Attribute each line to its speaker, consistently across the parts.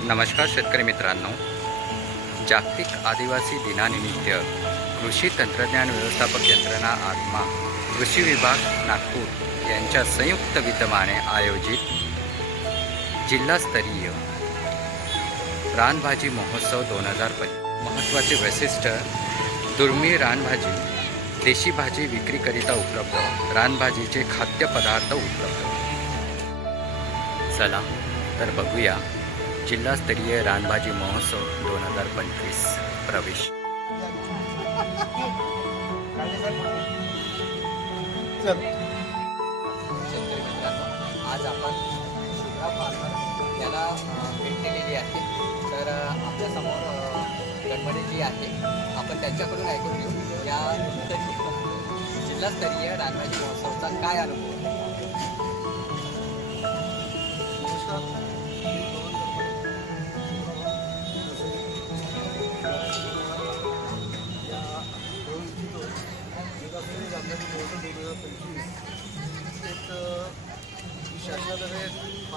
Speaker 1: नमस्कार शेतकरी मित्रांनो. जागतिक आदिवासी दिनानिमित्त कृषी तंत्रज्ञान व्यवस्थापक यंत्रणा आत्मा कृषी विभाग नागपूर यांच्या संयुक्त विद्यमाने आयोजित जिल्हास्तरीय रानभाजी महोत्सव दोन हजार पंच महत्त्वाचे वैशिष्ट्य दुर्मिळ रानभाजी देशी भाजी विक्रीकरिता उपलब्ध रानभाजीचे खाद्यपदार्थ उपलब्ध. चला तर बघूया जिल्हास्तरीय रानभाजी महोत्सव दोन हजार पंचवीस प्रवेश. आज आपण शुभ्रा फार्मर याला भेट दिलेली आहे. तर आपल्यासमोर गणपतीजी आहे. आपण त्यांच्याकडून ऐकून घेऊ. या जिल्हास्तरीय रानभाजी महोत्सवचा काय अनुभव?
Speaker 2: नमस्कार.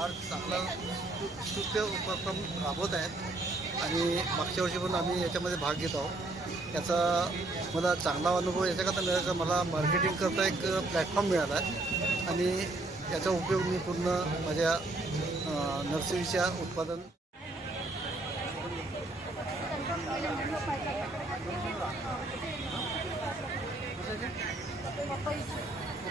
Speaker 2: फार चांगला स्तु- स्तुत्य उपक्रम राबवत आहेत. आणि मागच्या वर्षी पण आम्ही याच्यामध्ये भाग घेत आहोत. याचा मला चांगला अनुभव याच्याकरता मिळायचा मला मार्केटिंग करता एक प्लॅटफॉर्म मिळाला. आहे आणि याचा उपयोग मी पूर्ण माझ्या नर्सरीच्या उत्पादन